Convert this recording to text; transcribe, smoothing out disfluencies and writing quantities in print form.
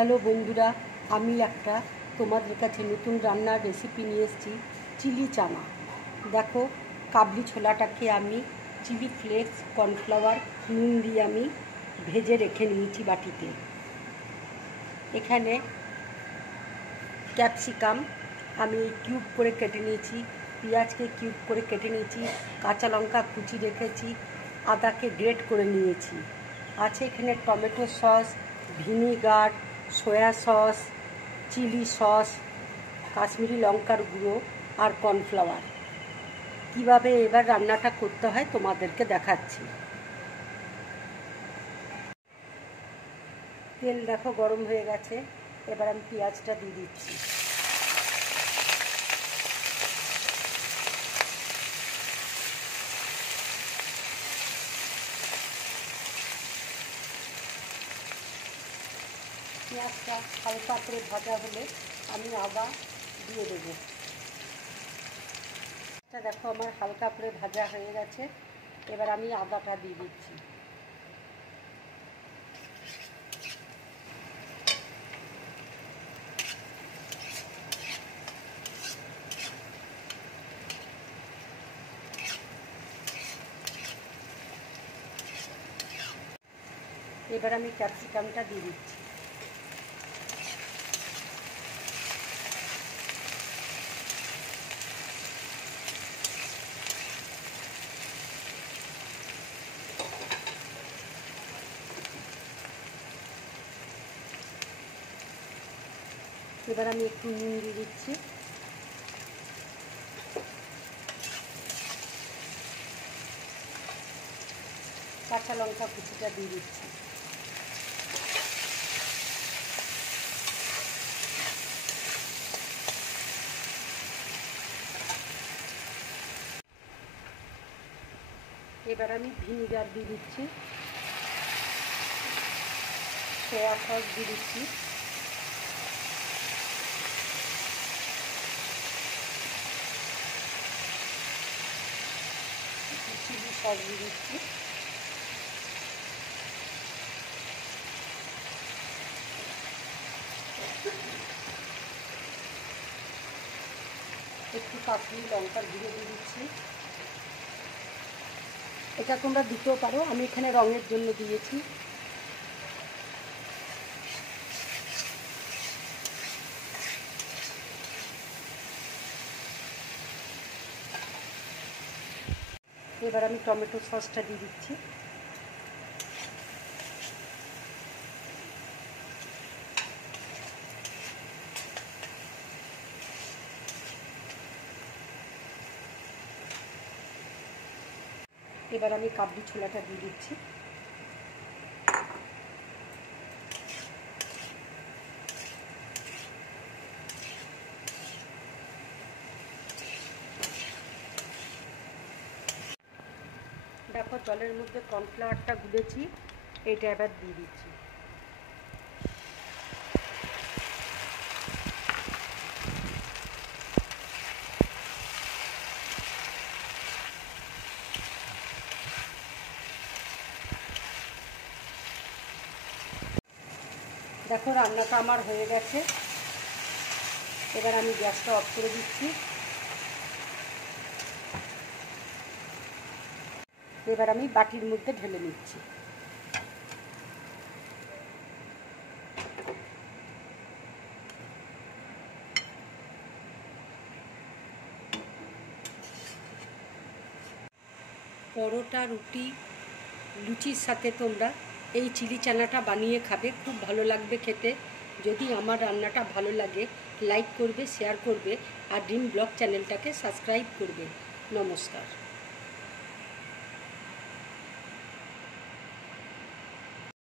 Hello বন্ধুরা, আমি একটা তোমাদের কাছে নতুন রান্নার রেসিপি নিয়ে এসেছি। চিলি চানা। দেখো, কাবলি ছোলাটাকে আমি চিলি ফ্লেক্স, কর্নফ্লাওয়ার, নুন দিয়ে আমি ভেজে রেখে নিয়েছি বাটিতে। এখানে ক্যাপসিকাম আমি কিউব করে কেটে নিয়েছি, পেঁয়াজকে কিউব করে কেটে নিয়েছি, কাঁচা লঙ্কা কুচি রেখেছি, আদাকে গ্রেট করে নিয়েছি। আছে এখানে tomato sauce, vinegar, soya sauce, chilli sauce, Kashmiri লঙ্কার গুঁড়ো আর কর্নফ্লাওয়ার। কীভাবে এবার রান্নাটা করতে হয় তোমাদেরকে দেখাচ্ছি। তেল দেখো গরম হয়ে গেছে, এবার আমি পেঁয়াজটা দিয়ে দিচ্ছি। পেঁয়াজটা হালকা করে ভাজা হলে আমি আদা দিয়ে দেবো। দেখো আমার হালকা করে ভাজা হয়ে গেছে, এবার আমি আদাটা দিয়ে দিচ্ছি। এবার আমি ক্যাপসিকামটা দিয়ে দিচ্ছি। এবার আমি একটু নুন দিয়ে দিচ্ছি। কাঁচা লঙ্কা কুচিটা দিয়ে দিচ্ছি। এবার আমি ভিনিগার দিয়ে দিচ্ছি, সয়া সস দিয়ে দিচ্ছি, চিলি সস দিয়ে দিচ্ছি, একটু কাশ্মীরি লঙ্কার গুঁড়ো দিয়ে দিচ্ছি। এটা তোমরা দিতেও পারো, আমি এখানে রঙের জন্য দিয়েছি। এবার আমি টমেটো সসটা দিয়ে দিচ্ছি। এবার আমি কাবলি ছোলাটা দিয়ে দিচ্ছি। দেখো জলের মধ্যে কর্নফ্লাওয়ারটা গুলেছি, এইটা এবার দিয়ে দিচ্ছি। দেখো রান্নাটা আমার হয়ে গেছে, এবার আমি গ্যাসটা অফ করে দিচ্ছি। এবার আমি বাটির মধ্যে ঢেলে নিচ্ছি। পরোটা, রুটি, লুচির সাথে তোমরা এই চিলি চানাটা বানিয়ে খাবে, খুব ভালো লাগবে খেতে। যদি আমার রান্নাটা ভালো লাগে লাইক করবে, শেয়ার করবে আর ড্রিম ব্লগ চ্যানেলটাকে সাবস্ক্রাইব করবে। নমস্কার।